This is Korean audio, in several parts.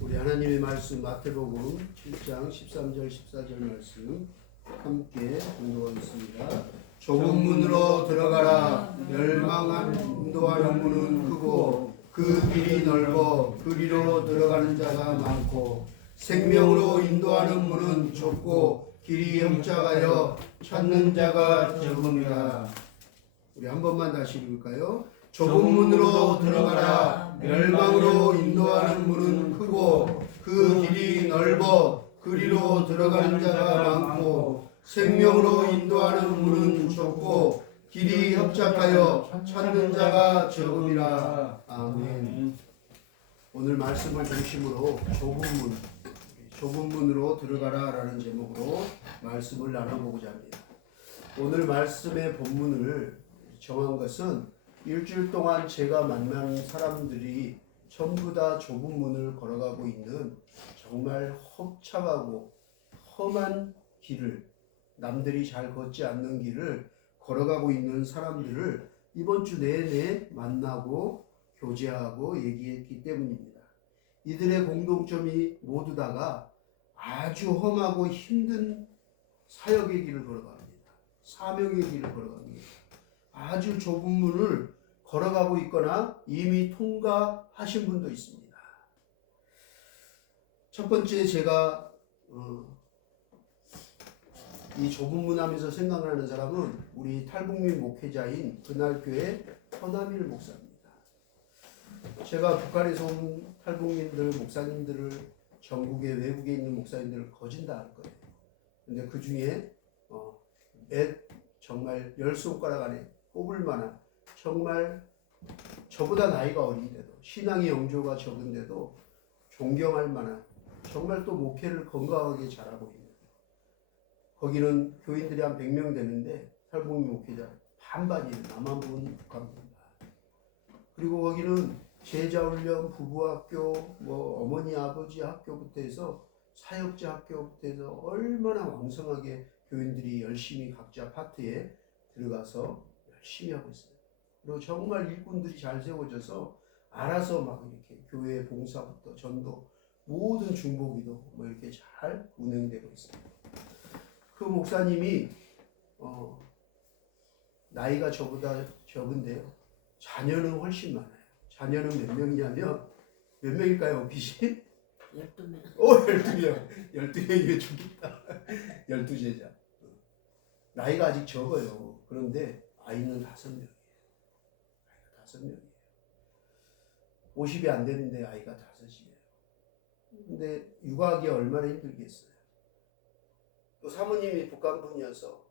우리 하나님의 말씀 마태복음 7장 13절 14절 말씀 함께 공독하겠습니다. 좁은 문으로 들어가라. 멸망한 인도하는 문은 크고 그 길이 넓어 그리로 들어가는 자가 많고 생명으로 인도하는 문은 좁고 길이 협착하여 찾는 자가 적음이라. 우리 한 번만 다시 읽을까요? 좁은 문으로 들어가라. 멸망으로 인도하는 문은 크고 그 길이 넓어 그리로 들어가는 자가 많고 생명으로 인도하는 문은 좁고 길이 협착하여 찾는 자가 적음이라. 아멘. 오늘 말씀을 중심으로 좁은 문으로 들어가라 라는 제목으로 말씀을 나눠보고자 합니다. 오늘 말씀의 본문을 정한 것은 일주일 동안 제가 만난 사람들이 전부 다 좁은 문을 걸어가고 있는 정말 험참하고 험한 길을, 남들이 잘 걷지 않는 길을 걸어가고 있는 사람들을 이번 주 내내 만나고 교제하고 얘기했기 때문입니다. 이들의 공통점이 모두 다가 아주 험하고 힘든 사역의 길을 걸어갑니다. 사명의 길을 걸어갑니다. 아주 좁은 문을 걸어가고 있거나 이미 통과하신 분도 있습니다. 첫 번째 제가 이 좁은 문 하면서 생각나는 사람은 우리 탈북민 목회자인 그날교회 허남일 목사입니다. 제가 북한에서 온 탈북민들, 목사님들을 전국에 외국에 있는 목사님들을 거진 다 알 거예요. 근데 그 중에 정말 10손가락 안에 꼽을 만한, 정말 저보다 나이가 어린데도 신앙의 영조가 적은데도 존경할 만한, 정말 또 목회를 건강하게 잘하고 있는, 거기는 교인들이 한 100명 되는데 탈북민 목회자 반반이에요. 남한분, 북한분. 그리고 거기는 제자훈련, 부부학교, 어머니 아버지 학교부터 해서 사역자 학교부터 해서 얼마나 왕성하게 교인들이 열심히 각자 파트에 들어가서 열심히 하고 있어요. 그리고 정말 일꾼들이 잘 세워져서 알아서 막 이렇게 교회 봉사부터 전도 모든 중보기도 이렇게 잘 운행되고 있습니다. 그 목사님이 나이가 저보다 적은데요. 자녀는 훨씬 많아요. 자녀는 몇 명이냐면 몇 명일까요, 빛이? 12명. 12명. 12명이면 좋겠다. 12제자. 나이가 아직 적어요. 그런데 아이는 5명이에요. 아이가 5명이에요. 50이 안 되는데 아이가 5이에요. 근데 육아하기 얼마나 힘들겠어요. 또 사모님이 북한 분이어서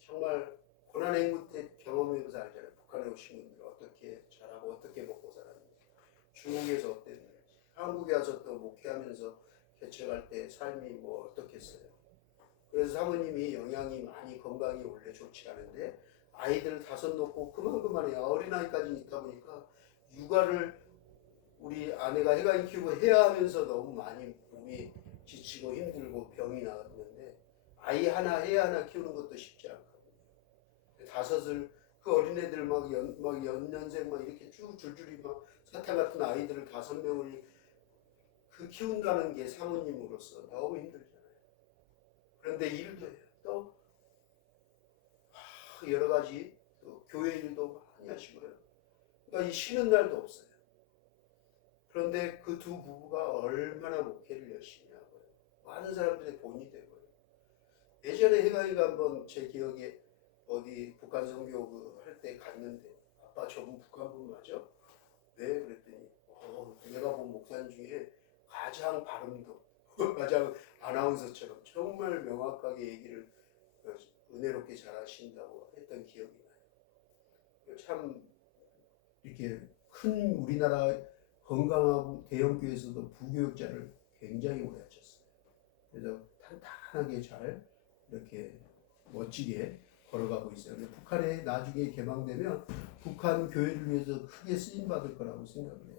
정말 고난의 끝에 경험해서 알잖아요. 북한에 오신 분들 어떻게 자라고 어떻게 먹고 살았는지, 중국에서 어땠는지, 한국에 와서 또 목회하면서 개척할 때 삶이 어떻겠어요. 그래서 사모님이 영양이 많이, 건강이 원래 좋지 않은데 아이들 5 놓고 그만해요. 어린아이까지 있다 보니까 육아를 우리 아내가 해가인 키우고 해야 하면서 너무 많이 몸이 지치고 힘들고 병이 나왔는데 아이 하나 해야 하나 키우는 것도 쉽지 않거든요. 5을 그 어린애들 연년생 이렇게 쭉 줄줄이 사탕 같은 아이들을 5명을 그 키운다는 게 사모님으로서 너무 힘들잖아요. 그런데 일도 해요. 또 여러 가지 또 교회 일도 많이 하시고요. 그러니까 이 쉬는 날도 없어요. 그런데 그 두 부부가 얼마나 목회를 열심히 하고요. 많은 사람들의 본이 되고요. 예전에 해가이가 한번 제 기억에 어디 북한 선교 할 때 갔는데 아빠 저분 북한분 맞아? 왜? 그랬더니 내가 본 목사님 중에 가장 발음도 가장 아나운서처럼 정말 명확하게 얘기를 은혜롭게 잘하신다고 했던 기억이 나요. 참 이렇게 큰 우리나라 건강하고 대형교회에서도 부교육자를 굉장히 오래 하셨어요. 그래서 탄탄하게 잘 이렇게 멋지게 걸어가고 있어요. 북한에 나중에 개방되면 북한 교회를 위해서 크게 쓰임받을 거라고 생각을 해요.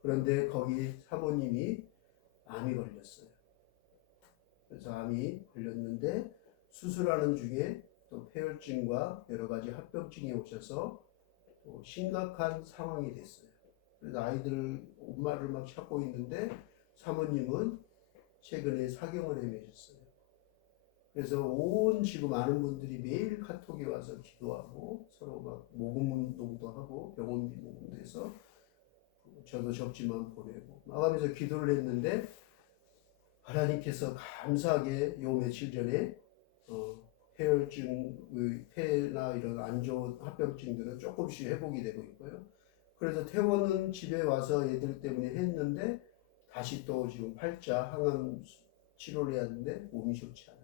그런데 거기 사모님이 암이 걸렸어요. 그래서 암이 걸렸는데 수술하는 중에 또 폐혈증과 여러 가지 합병증이 오셔서 또 심각한 상황이 됐어요. 그래서 아이들 엄마를 막 찾고 있는데 사모님은 최근에 사경을 헤매셨어요. 그래서 온 지금 많은 분들이 매일 카톡에 와서 기도하고 서로 막 모금 운동도 하고 병원비 모금도 해서 저도 적지만 보내고 막 하면서 기도를 했는데 하나님께서 감사하게 요 며칠 전에 폐혈증, 폐나 이런 안 좋은 합병증들은 조금씩 회복이 되고 있고요. 그래서 퇴원은 집에 와서 얘들 때문에 했는데 다시 또 지금 팔자 항암 치료를 해야 하는데 몸이 좋지 않아요.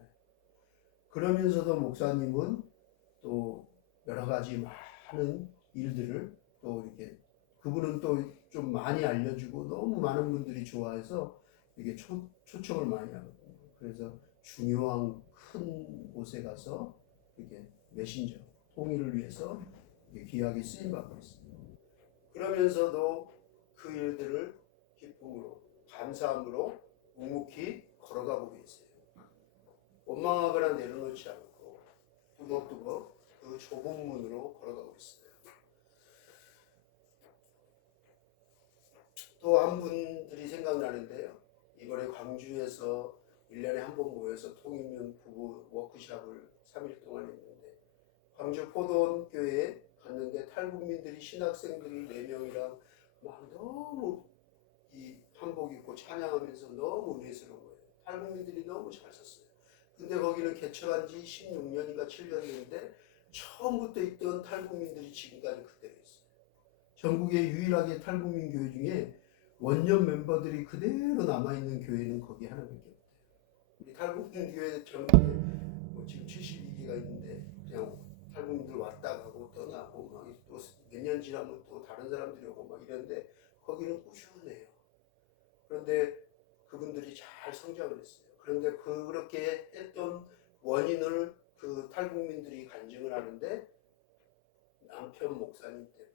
그러면서도 목사님은 또 여러 가지 많은 일들을 또 이렇게 그분은 또 좀 많이 알려주고 너무 많은 분들이 좋아해서 이게 초청을 많이 하거든요. 그래서 중요한 큰 곳에 가서 이렇게 메신저 통일을 위해서 귀하게 쓰임 받고 있습니다. 그러면서도 그 일들을 기쁨으로 감사함으로 묵묵히 걸어가고 계세요. 원망하거나 내려놓지 않고 뚜벅뚜벅 그 좁은 문으로 걸어가고 있어요. 또 한 분들이 생각나는데요. 이번에 광주에서 1년에 한 번 모여서 통일면 부부 워크숍을 3일 동안 했는데 광주 포도원 교회에 갔는데 탈북민들이 신학생들 4명이랑 막 너무 이 한복 입고 찬양하면서 너무 은혜스러운 거예요. 탈북민들이 너무 잘 썼어요. 근데 거기는 개척한 지 16년인가 7년인데 처음부터 있던 탈북민들이 지금까지 그대로 있어요. 전국에 유일하게 탈북민 교회 중에 원년 멤버들이 그대로 남아있는 교회는 거기 하나밖에 없대요. 우리 탈북민 교회 전국에 지금 72개가 있는데 그냥 탈북민들 왔다 가고 떠나고 막 또 몇 년 지나면 또 다른 사람들이 오고 막 이런데 거기는 꾸준해요. 그런데 그분들이 잘 성장을 했어요. 그런데 그렇게 했던 원인을 그 탈북민들이 간증을 하는데 남편 목사님 때문에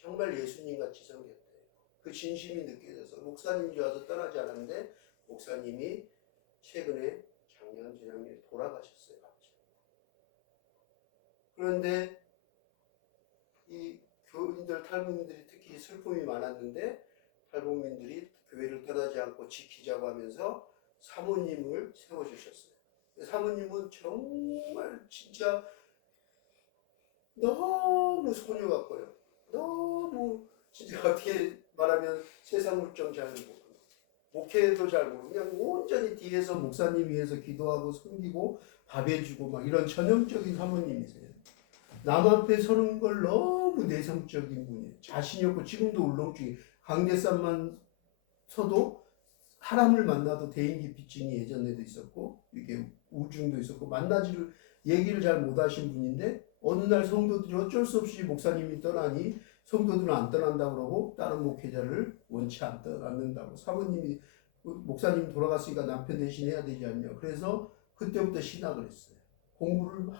정말 예수님같이 섬겼대요. 그 진심이 느껴져서 목사님이 와서 떠나지 않았는데 목사님이 최근에 작년 재작년에 돌아가셨어요. 갑자기. 그런데 이 교인들 탈북민들이 특히 슬픔이 많았는데 탈북민들이 교회를 떠나지 않고 지키자고 하면서 사모님을 세워주셨어요. 사모님은 정말 진짜 너무 소녀 같고요. 너무 진짜 어떻게 말하면 세상 물정 잘 모르고 목회도 잘 모르고 그냥 온전히 뒤에서 목사님 위해서 기도하고 섬기고 밥 해주고 막 이런 전형적인 사모님이세요. 남 앞에 서는 걸 너무 내성적인 분이에요. 자신이 없고 지금도 울렁증이 강대산만 서도 사람을 만나도 대인기피증이 예전에도 있었고 이렇게 우울증도 있었고 만나지를 얘기를 잘 못하신 분인데 어느 날 성도들이 어쩔 수 없이 목사님이 떠나니 성도들은 안 떠난다고 그러고 다른 목회자를 원치 않는다고 사모님이 목사님이 돌아갔으니까 남편 대신 해야 되지 않냐. 그래서 그때부터 신학을 했어요. 공부를 막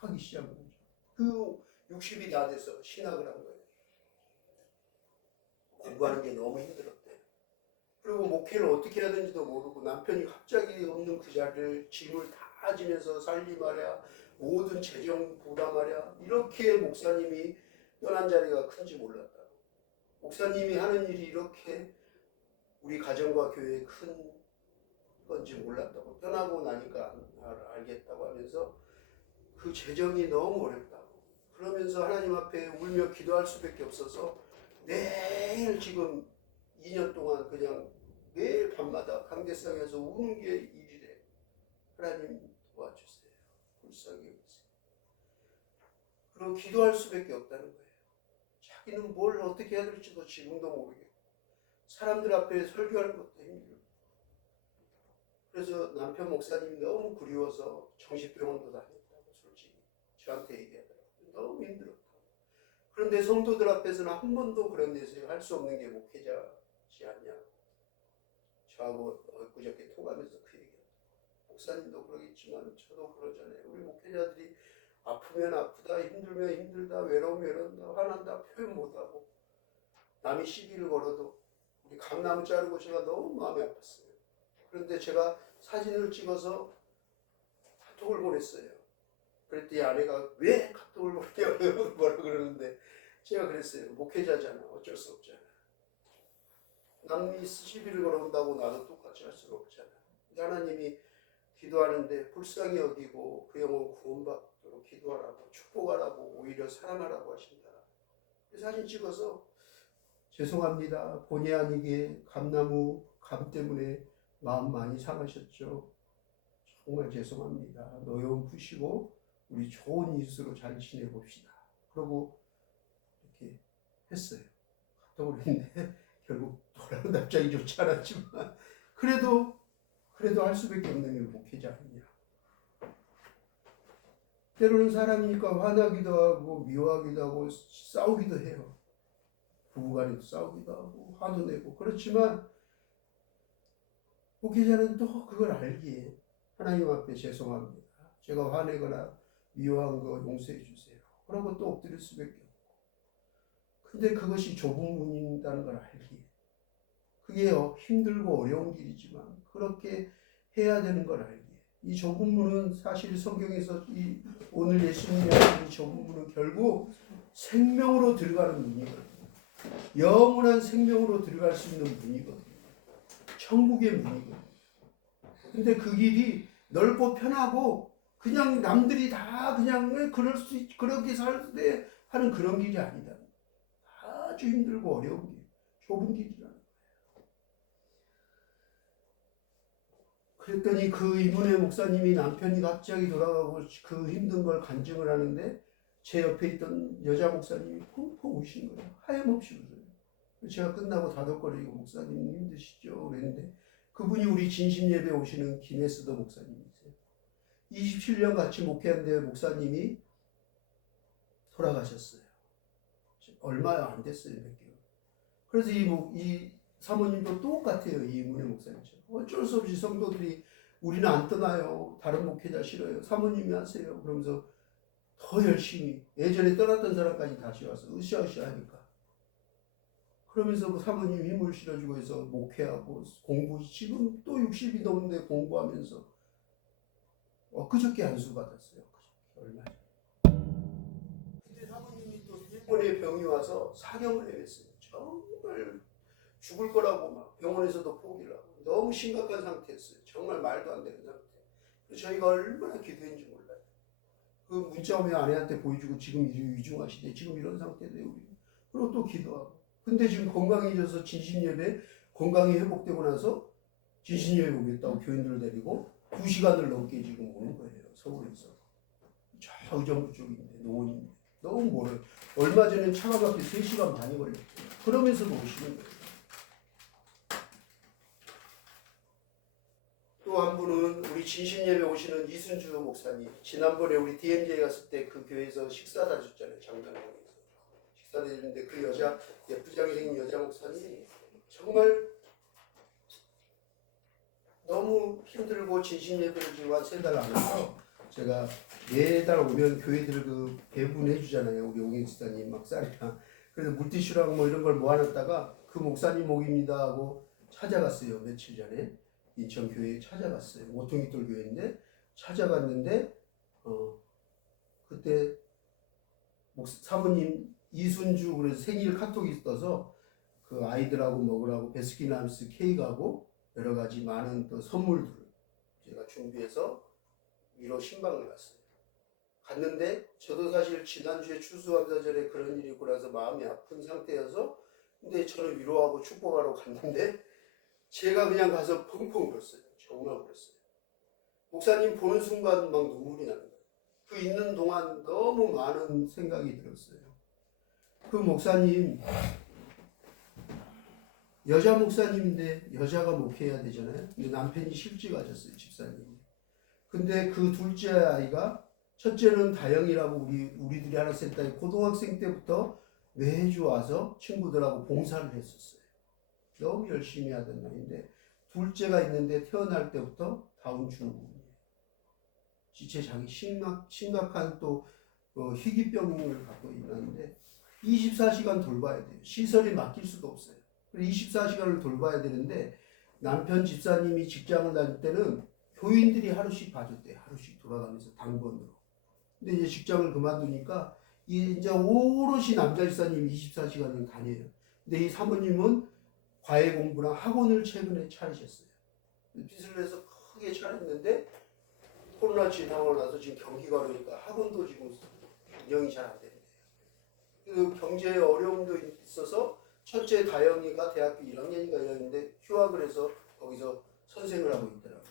하기 시작한 거죠. 그 60이 다 돼서 신학을 한 거예요. 공부하는 게 너무 힘들었대요. 그리고 목회를 어떻게 해야 되는지도 모르고 남편이 갑자기 없는 그 자리를 짐을 다 지면서 살림하랴 모든 재정 부담하랴 이렇게 목사님이 떠난 자리가 큰지 몰랐다. 목사님이 하는 일이 이렇게 우리 가정과 교회에 큰 건지 몰랐다고 떠나고 나니까 알겠다고 하면서 그 재정이 너무 어렵다고 그러면서 하나님 앞에 울며 기도할 수밖에 없어서 매일 지금 2년 동안 그냥 매일 밤마다 강대상에서 우는 게 일이래. 하나님 도와주세요. 불쌍히 여기세요. 그리고 기도할 수밖에 없다는 거예요. 자기는 뭘 어떻게 해야 될지도 지금도 모르겠고 사람들 앞에 설교하는 것도 힘들고 그래서 남편 목사님이 너무 그리워서 정신병원도 다녔다고 솔직히 저한테 얘기하더라고요. 너무 힘들었다고. 그런데 성도들 앞에서는 한 번도 그런 데서 할 수 없는 게 목회자지 않냐. 저하고 엊그저께 통하면서 그 얘기하더라고요. 목사님도 그러겠지만 저도 그러잖아요. 우리 목회자들이 아프면 아프다, 힘들면 힘들다, 외로우면 외롭다, 화난다 표현 못하고 남이 시비를 걸어도 우리 감나무 자르고 제가 너무 마음이 아팠어요. 그런데 제가 사진을 찍어서 카톡을 보냈어요. 그랬더니 아내가 왜 카톡을 보내냐고 뭐라 그러는데 제가 그랬어요. 목회자잖아. 어쩔 수 없잖아. 남이 시비를 걸어온다고 나도 똑같이 할 수는 없잖아. 근데 하나님이 기도하는데 불쌍히 여기고 그 영혼 구원받도록 기도하라고 축복하라고 오히려 사랑하라고 하신다. 사진 찍어서 죄송합니다. 본의 아니게 감나무 감 때문에 마음 많이 상하셨죠. 정말 죄송합니다. 노여움 푸시고 우리 좋은 이웃으로 잘 지내봅시다. 그러고 이렇게 했어요. 갔다 그랬는데 결국 돌아온 답장이 좋지 않았지만 그래도 할 수밖에 없는 게 목회자 아니냐. 때로는 사람이니까 화나기도 하고 미워하기도 하고 싸우기도 해요. 부부간에도 싸우기도 하고 화도 내고. 그렇지만 목회자는 또 그걸 알기에 하나님 앞에 죄송합니다. 제가 화내거나 미워한 거 용서해 주세요. 그러고 또 엎드릴 수밖에 없고. 근데 그것이 좁은 문이라는 걸 알기에 그게 힘들고 어려운 길이지만 그렇게 해야 되는 걸 알기에 이 좁은 문은 사실 성경에서 오늘 예수님이 하신 이 좁은 문은 결국 생명으로 들어가는 문이거든요. 영원한 생명으로 들어갈 수 있는 문이거든요. 천국의 문이거든요. 근데 그 길이 넓고 편하고 그냥 남들이 다 그냥 그렇게 살때 하는 그런 길이 아니다. 아주 힘들고 어려운 길, 좁은 길이라는 거예요. 그랬더니 그 이분의 목사님이 남편이 갑자기 돌아가고 그 힘든 걸 간증을 하는데 제 옆에 있던 여자 목사님이 펑펑 우시는 거예요. 하염없이 웃어요. 제가 끝나고 다독거리고 목사님 힘드시죠? 그랬는데 그분이 우리 진심 예배 오시는 김혜스더 목사님이세요. 27년 같이 목회한데 목사님이 돌아가셨어요. 얼마 안 됐어요, 몇 개월. 그래서 이 사모님도 똑같아요, 이문의 목사님처럼. 어쩔 수 없이 성도들이 우리는 안 떠나요. 다른 목회자 싫어요. 사모님이 하세요. 그러면서 더 열심히 예전에 떠났던 사람까지 다시 와서 으쌰으쌰 하니까. 그러면서 그 사모님 힘을 실어주고 해서 목회하고 공부, 지금 또 60이 넘는데 공부하면서 그저께 안수 받았어요. 얼마 전에. 근데 사모님이 또 일본에 병이 와서 사경을 해냈어요. 정말 죽을 거라고 막 병원에서도 포기를 하고 너무 심각한 상태였어요. 정말 말도 안 되는 상태. 저희가 얼마나 기도했는지 몰라요. 그 문자 오면 아내한테 보여주고 지금 위중하시대. 지금 이런 상태인데 우리. 그리고 또 기도하고. 근데 지금 건강해져서 진심예배 건강이 회복되고 나서 진심예배 오겠다고 교인들을 데리고 2시간을 넘게 지금 오는 거예요. 서울에서. 저 의정부 쪽인데 노원인데 너무 멀어요. 얼마 전에 차가 막혀 3시간 반이 걸렸어요. 그러면서도 오시는 거예요. 또 한 분은 우리 진심예배 오시는 이순주 목사님. 지난번에 우리 DMJ 갔을 때 그 교회에서 식사 다줬잖아요. 장단동에서. 식사 다줬는데 그 여자 예쁘장이 생긴 여자 목사님이 정말 너무 힘들고 진심예배를 지금 한 3달 안 해서 제가 매달 오면 교회들 그 배분해 주잖아요. 우리 옹행수사님 막 쌀이랑. 그래서 물티슈랑 뭐 이런 걸 모아놨다가 그 목사님 목입니다 하고 찾아갔어요. 며칠 전에 인천 교회에 찾아갔어요. 오통이돌 교회인데 찾아갔는데 그때 사모님 이순주 그래서 생일 카톡이 떠서 그 아이들하고 먹으라고 베스킨라빈스 케이크하고 여러 가지 많은 또 선물들 제가 준비해서 위로 신방을 갔어요. 갔는데 저도 사실 지난주에 추수감사절에 그런 일이 있고 나서 마음이 아픈 상태여서 근데 저를 위로하고 축복하러 갔는데 제가 그냥 가서 펑펑 울었어요. 정말 울었어요. 목사님 보는 순간 막 눈물이 나는 거예요. 그 있는 동안 너무 많은 생각이 들었어요. 그 목사님 여자 목사님인데 여자가 목회해야 되잖아요. 근데 남편이 실직 하셨어요. 집사님이. 근데 그 둘째 아이가 첫째는 다영이라고 우리들이 하는 센터에 고등학생 때부터 매주 와서 친구들하고 봉사를 했었어요. 너무 열심히 하던 나이인데 둘째가 있는데 태어날 때부터 다운 증후군이에요. 지체 장애 심각한 또 희귀병을 갖고 있는데 24시간 돌봐야 돼요. 시설이 맡길 수도 없어요. 24시간을 돌봐야 되는데 남편 집사님이 직장을 다닐 때는 교인들이 하루씩 봐줬대요. 하루씩 돌아가면서 당번으로. 근데 이제 직장을 그만두니까 이제 오롯이 남자 집사님이 24시간을 다녀요. 근데 이 사모님은 과외 공부랑 학원을 최근에 차리셨어요. 빚을 내서 크게 차렸는데 코로나 지나고 나서 지금 경기가 어려우니까 학원도 지금 운영이 잘 안 되는데요. 그 경제에 어려움도 있어서 첫째 다영이가 대학교 1학년인가 1학년인데 휴학을 해서 거기서 선생을 하고 있더라고요.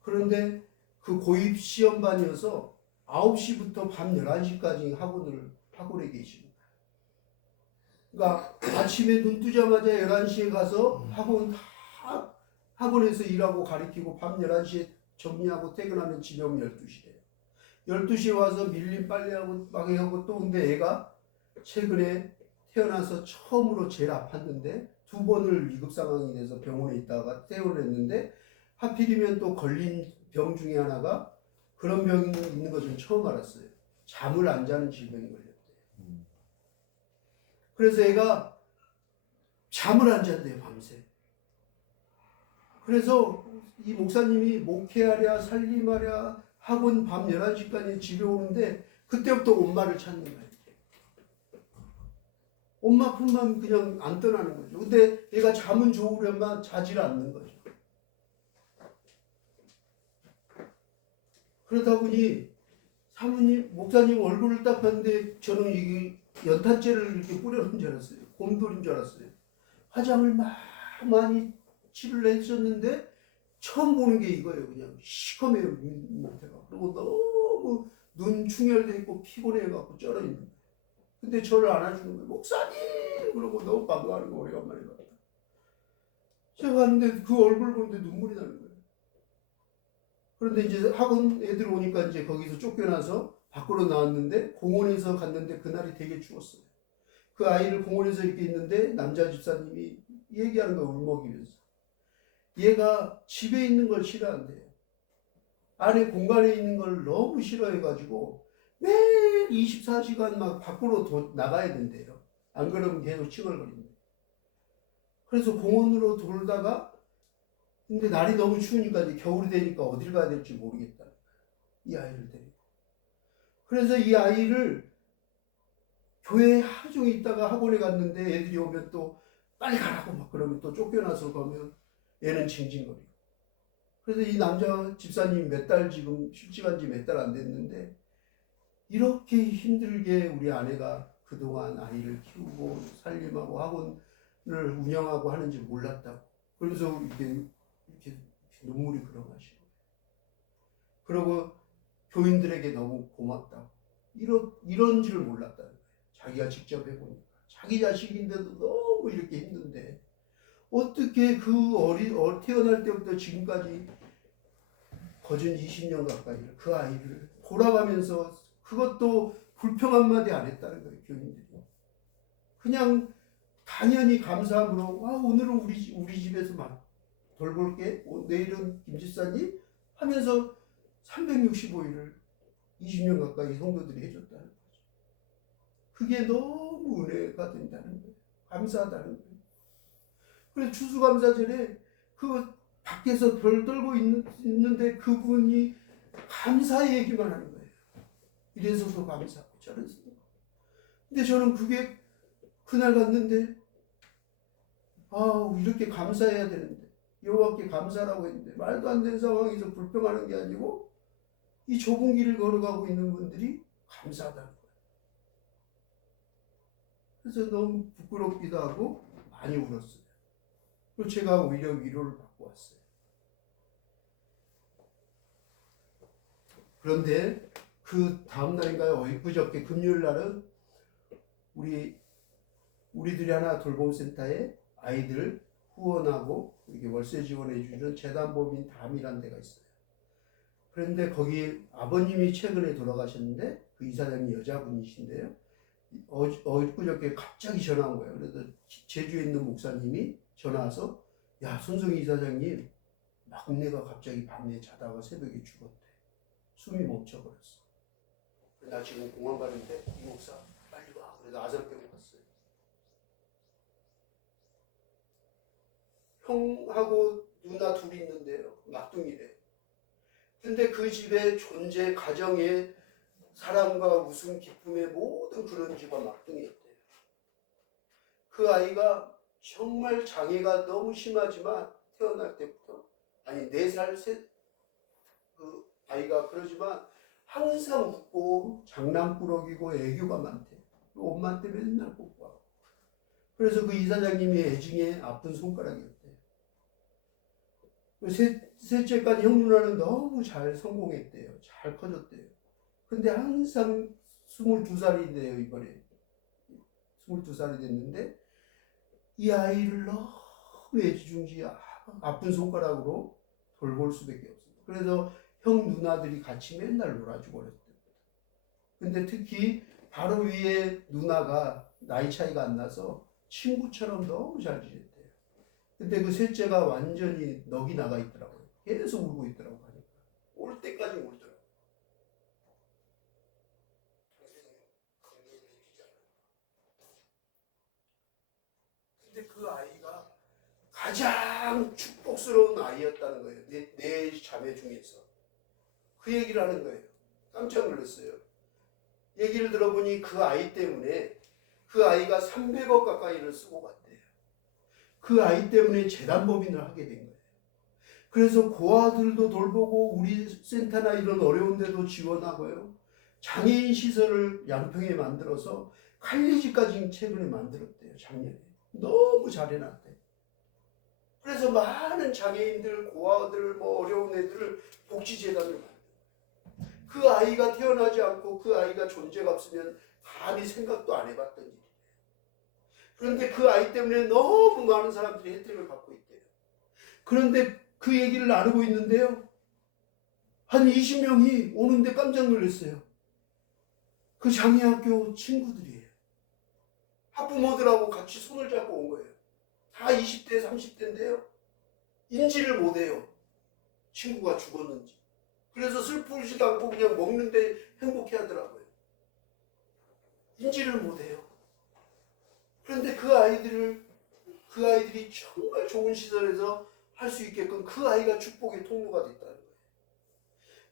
그런데 그 고입 시험반이어서 9시부터 밤 11시까지 학원에 계십니다. 그러니까 아침에 눈 뜨자마자 11시에 가서 학원에서 일하고 가르치고 밤 11시에 정리하고 퇴근하면 집에 오면 12시래요. 12시에 와서 밀린 빨래하고 막 하고 또 근데 애가 최근에 태어나서 처음으로 제일 아팠는데 2번을 위급 상황이 돼서 병원에 있다가 퇴원을 했는데 하필이면 또 걸린 병 중에 하나가 그런 병이 있는 거 좀 처음 알았어요. 잠을 안 자는 질병이 걸렸대요. 그래서 애가 잠을 안 잔대요, 밤새. 그래서 이 목사님이 목회하랴 살림하랴 학원 밤 11시까지 집에 오는데 그때부터 엄마를 찾는 거예요. 엄마 품만 그냥 안 떠나는 거죠. 근데 얘가 잠은 좋으려면 자질 않는 거죠. 그러다 보니 사모님, 목사님 얼굴을 딱 봤는데 저는 이게 연탄재를 이렇게 뿌려놓은 줄 알았어요. 곰돌인 줄 알았어요. 화장을 막 많이 칠을 해주셨는데 처음 보는 게 이거예요. 그냥 시커매요. 밑에가. 그리고 너무 눈 충혈돼 있고 피곤해갖고 쩔어있는 거예요. 근데 저를 안아주는 거예요. 목사님! 그러고 너무 반가워하는 거 오래간만에 봤다. 제가 갔는데 그 얼굴 보는데 눈물이 나는 거예요. 그런데 이제 학원 애들 오니까 이제 거기서 쫓겨나서 밖으로 나왔는데 공원에서 갔는데 그날이 되게 추웠어요. 그 아이를 공원에서 이렇게 있는데 남자 집사님이 얘기하는 거예요. 울먹이면서. 얘가 집에 있는 걸 싫어한대요. 안에 공간에 있는 걸 너무 싫어해가지고 매일 24시간 막 밖으로 나가야 된대요. 안 그러면 계속 칭얼거린대요. 그래서 공원으로 돌다가 근데 날이 너무 추우니까 이제 겨울이 되니까 어딜 가야 될지 모르겠다. 이 아이를 데리고. 그래서 이 아이를 교회에 하루 종일 있다가 학원에 갔는데 애들이 오면 또 빨리 가라고 막 그러면 또 쫓겨나서 가면 얘는 징징거리고. 그래서 이 남자 집사님 몇 달 지금 실직한 지 몇 달 안 됐는데 이렇게 힘들게 우리 아내가 그동안 아이를 키우고 살림하고 학원을 운영하고 하는지 몰랐다고. 그래서 이렇게 눈물이 흘러가시고. 그리고 교인들에게 너무 고맙다고. 이런 줄 몰랐다는 거예요. 자기가 직접 해보니까. 자기 자식인데도 너무 이렇게 힘든데 어떻게 태어날 때부터 지금까지 거진 20년 가까이 그 아이를 돌아가면서 그것도 불평 한마디 안 했다는 거예요. 교인들이. 그냥 당연히 감사함으로 오늘은 우리 집에서 막 돌볼게. 내일은 김 집사님 하면서 365일을 20년 가까이 성도들이 해줬다는 거죠. 그게 너무 은혜가 된다는 거예요. 감사하다는 거예요. 그래서 추수감사절에 그 밖에서 별 떨고 있는데 그분이 감사 얘기만 하는 거예요. 이래서도 감사하고 저래서도. 근데 저는 그게 그날 갔는데 이렇게 감사해야 되는데 여호와께 감사라고 했는데 말도 안 되는 상황에서 불평하는 게 아니고 이 좁은 길을 걸어가고 있는 분들이 감사하다는 거예요. 그래서 너무 부끄럽기도 하고 많이 울었어요. 그리고 제가 오히려 위로를 받고 왔어요. 그런데 그 다음 날인가요? 엊그저께 금요일 날은 우리들이 하나 돌봄센터에 아이들 후원하고 이렇게 월세 지원해 주는 재단법인 담이라는 데가 있어요. 그런데 거기 아버님이 최근에 돌아가셨는데 그 이사장이 여자분이신데요. 엊그저께 갑자기 전화 온 거예요. 그래서 제주에 있는 목사님이 전화 와서 야 손성희 이사장님 막내가 갑자기 밤에 자다가 새벽에 죽었대. 숨이 멈춰버렸어. 나 지금 공항 가는데 이 목사 빨리 와. 그래서 아산병원 갔어요. 형하고 누나 둘이 있는데요. 막둥이래. 근데 그 집의 존재, 가정의 사랑과 웃음, 기쁨의 모든 그런 집안 막둥이였대요. 그 아이가 정말 장애가 너무 심하지만 태어날 때부터 아니 4살 그 아이가 그러지만 항상 웃고 장난꾸러기고 애교가 많대. 엄마한테 맨날 뽀뽀하고. 그래서 그 이사장님이 애증의 아픈 손가락이었대. 셋째까지 형 누나는 너무 잘 성공했대요. 잘 커졌대요. 근데 항상 22살인데요 이번에 22살이 됐는데 이 아이를 너무 애지중지 아픈 손가락으로 돌볼 수밖에 없습니다. 그래서 형 누나들이 같이 맨날 놀아주고 그랬대요. 근데 특히 바로 위에 누나가 나이 차이가 안 나서 친구처럼 너무 잘 지냈대요. 근데 그 셋째가 완전히 넋이 나가 있더라고요. 계속 울고 있더라고요. 하니까. 올 때까지 울더라고요. 근데 그 아이가 가장 축복스러운 아이였다는 거예요. 내 자매 중에서. 그 얘기를 하는 거예요. 깜짝 놀랐어요. 얘기를 들어보니 그 아이 때문에 그 아이가 300억 가까이를 쓰고 갔대요. 그 아이 때문에 재단법인을 하게 된 거예요. 그래서 고아들도 돌보고 우리 센터나 이런 어려운 데도 지원하고요. 장애인 시설을 양평에 만들어서 칼리지까지 최근에 만들었대요. 작년에. 너무 잘해놨대. 그래서 많은 장애인들, 고아들, 뭐 어려운 애들을 복지재단을 만들어요. 그 아이가 태어나지 않고 그 아이가 존재가 없으면 감히 생각도 안 해봤던 일이에요. 그런데 그 아이 때문에 너무 많은 사람들이 혜택을 받고 있대요. 그런데 그 얘기를 나누고 있는데요. 한 20명이 오는데 깜짝 놀랐어요. 그 장애학교 친구들이에요. 학부모들하고 같이 손을 잡고 온 거예요. 다 20대, 30대인데요. 인지를 못해요. 친구가 죽었는지. 그래서 슬프지도 않고 그냥 먹는데 행복해 하더라고요. 인지를 못해요. 그런데 그 아이들이 정말 좋은 시설에서 할 수 있게끔 그 아이가 축복의 통로가 됐다는 거예요.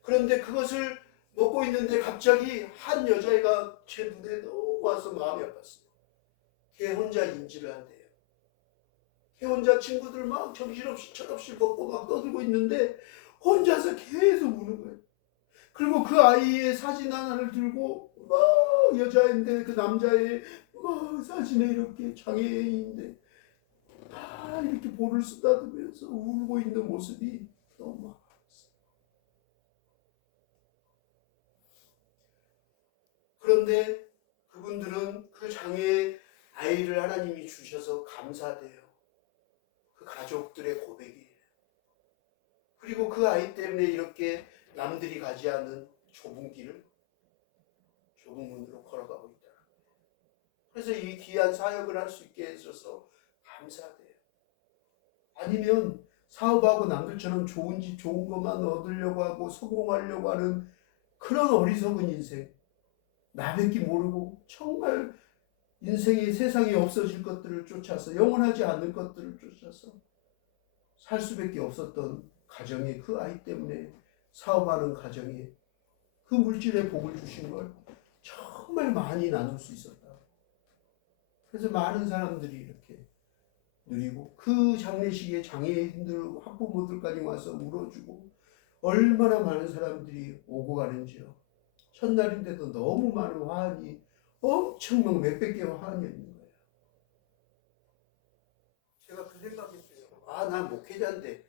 그런데 그것을 먹고 있는데 갑자기 한 여자애가 제 눈에 너무 와서 마음이 아팠어요. 걔 혼자 인지를 한대요. 걔 혼자 친구들 막 정신없이 철없이 먹고 막 떠들고 있는데 혼자서 계속 우는 거예요. 그리고 그 아이의 사진 하나를 들고 막 여자인데 그 남자의 막 사진에 이렇게 장애인인데 다 이렇게 볼을 쓰다듬으면서 울고 있는 모습이 너무 아팠어요. 그런데 그분들은 그 장애 아이를 하나님이 주셔서 감사돼요. 그 가족들의 고백이에요. 그리고 그 아이 때문에 이렇게 남들이 가지 않는 좁은 길을 좁은 문으로 걸어가고 있다. 그래서 이 귀한 사역을 할 수 있게 해줘서 감사돼요. 아니면 사업하고 남들처럼 좋은 집 좋은 것만 얻으려고 하고 성공하려고 하는 그런 어리석은 인생, 나밖에 모르고 정말 인생이 세상에 없어질 것들을 쫓아서 영원하지 않는 것들을 쫓아서 살 수밖에 없었던 가정의 그 아이 때문에 사업하는 가정에 그 물질의 복을 주신 걸 정말 많이 나눌 수 있었다. 그래서 많은 사람들이 이렇게 누리고 그 장례식에 장애인들 학부모들까지 와서 울어주고 얼마나 많은 사람들이 오고 가는지요. 첫날인데도 너무 많은 화환이 엄청 막 몇백 개의 화환이 있는 거예요. 제가 그 생각했어요. 아, 난 목회자인데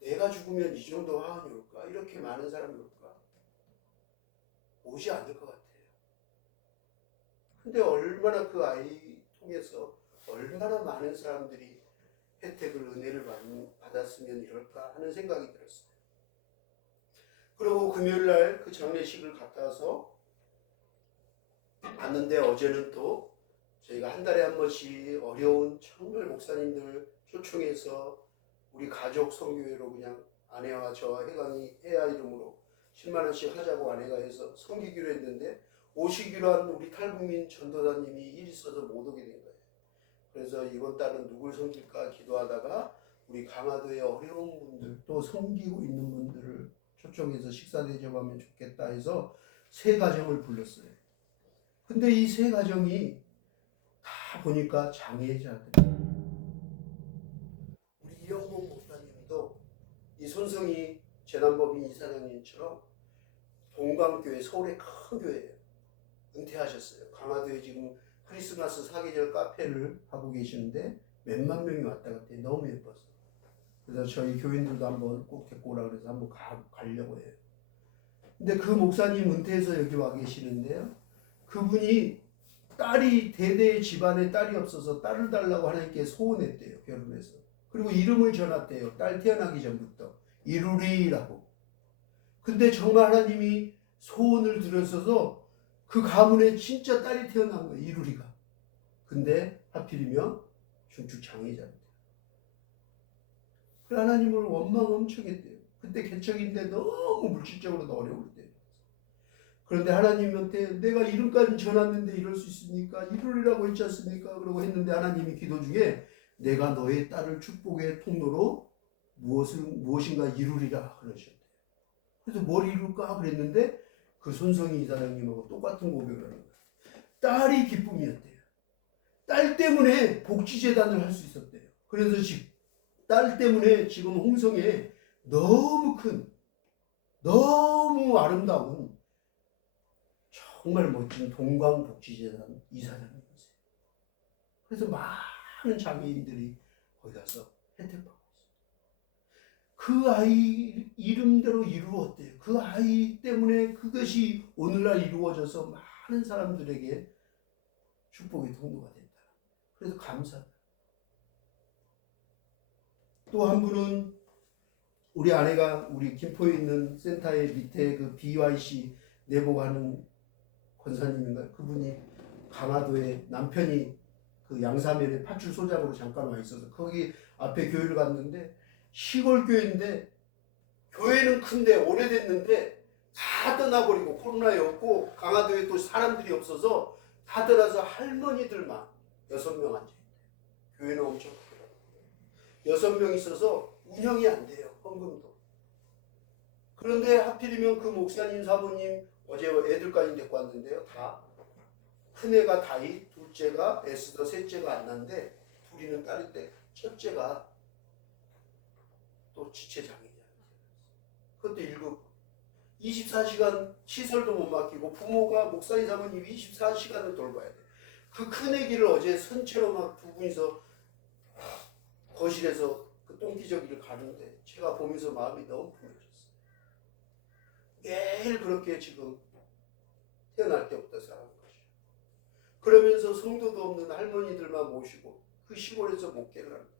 내가 죽으면 이 정도 화환이 올까? 이렇게 많은 사람이 올까? 오지 않을 것 같아요. 근데 얼마나 그 아이 통해서 얼마나 많은 사람들이 혜택을 은혜를 받았으면 이럴까 하는 생각이 들었어요. 그리고 금요일날 그 장례식을 갔다 와서 봤는데 어제는 또 저희가 한 달에 한 번씩 어려운 정말 목사님들 초청해서 우리 가족 성교회로 그냥 아내와 저와 혜강이 혜아 이름으로 10만 원씩 하자고 아내가 해서 섬기기로 했는데 오시기로 한 우리 탈북민 전도사님이 일이 있어서 못 오게 된 거예요. 그래서 이번 달은 누굴 섬길까 기도하다가 우리 강화도의 어려운 분들 또 섬기고 있는 분들을 초청해서 식사 대접하면 좋겠다 해서 3가정을 불렀어요. 근데 이 3가정이 다 보니까 장애자들. 손성희 재단법인 이사장님처럼 동강교회, 서울의 큰 교회예요. 은퇴하셨어요. 강화도에 지금 크리스마스 사계절 카페를 하고 계시는데 몇만 명이 왔다 갔다 해요. 너무 예뻐서. 그래서 저희 교인들도 한번 꼭 데리고 오라 그래서 한번 가려고 해요. 근데 그 목사님 은퇴해서 여기 와 계시는데요. 그분이 딸이 대대 집안에 딸이 없어서 딸을 달라고 하나님께 소원했대요. 결혼해서. 그리고 이름을 지어놨대요. 딸 태어나기 전부터. 이루리라고. 근데 정말 하나님이 소원을 들으셔서 그 가문에 진짜 딸이 태어난 거예요. 이루리가. 근데 하필이면 중증 장애자입니다. 그 하나님을 원망 엄청 했대요. 그때 개척인데 너무 물질적으로도 어려울 때. 그런데 하나님한테 내가 이름까지 전했는데 이럴 수 있습니까? 이루리라고 했지 않습니까? 그러고 했는데 하나님이 기도 중에 내가 너의 딸을 축복의 통로로 무엇인가 이루리라 그러셨대요. 그래서 뭘 이룰까 그랬는데 그 손성희 이사장님하고 똑같은 고백을 하는 거예요. 딸이 기쁨이었대요. 딸 때문에 복지재단을 할 수 있었대요. 그래서 딸 때문에 지금 홍성에 너무 큰, 너무 아름다운 정말 멋진 동광복지재단 이사장님이세요. 그래서 많은 장애인들이 거기 가서 혜택받고 있어요. 그 아이 이름대로 이루었대요. 그 아이 때문에 그것이 오늘날 이루어져서 많은 사람들에게 축복의 통로가 됐다. 그래서 감사합니다. 또 한 분은 우리 아내가 우리 김포에 있는 센터의 밑에 그 BYC 내복하는 권사님인가요? 그분이 강화도에 남편이 그 양사면에 파출 소장으로 잠깐 와 있어서 거기 앞에 교회를 갔는데 시골 교회인데 교회는 큰데 오래됐는데 다 떠나버리고 코로나였고 강화도에 또 사람들이 없어서 다 떠나서 할머니들만 6명 앉아있대요. 교회는 엄청 크더라고요. 6명 있어서 운영이 안 돼요. 헌금도. 그런데 하필이면 그 목사님 사모님 어제 애들까지 데리고 왔는데요. 다 큰애가 다이, 둘째가 에스더, 셋째가 안 난데 둘이는 딸인데 첫째가 또 지체장애냐. 그것도 24시간 시설도 못 맡기고 부모가 목사님 사모님이 24시간을 돌봐야 돼. 그 큰애기를 어제 선체로 막 두 분이서 거실에서 그 똥기저귀를 가는데 제가 보면서 마음이 너무 풀어졌어요. 매일 그렇게 지금 태어날 때부터 살아온 것이죠. 그러면서 성도도 없는 할머니들만 모시고 그 시골에서 목회를 하는 거예요.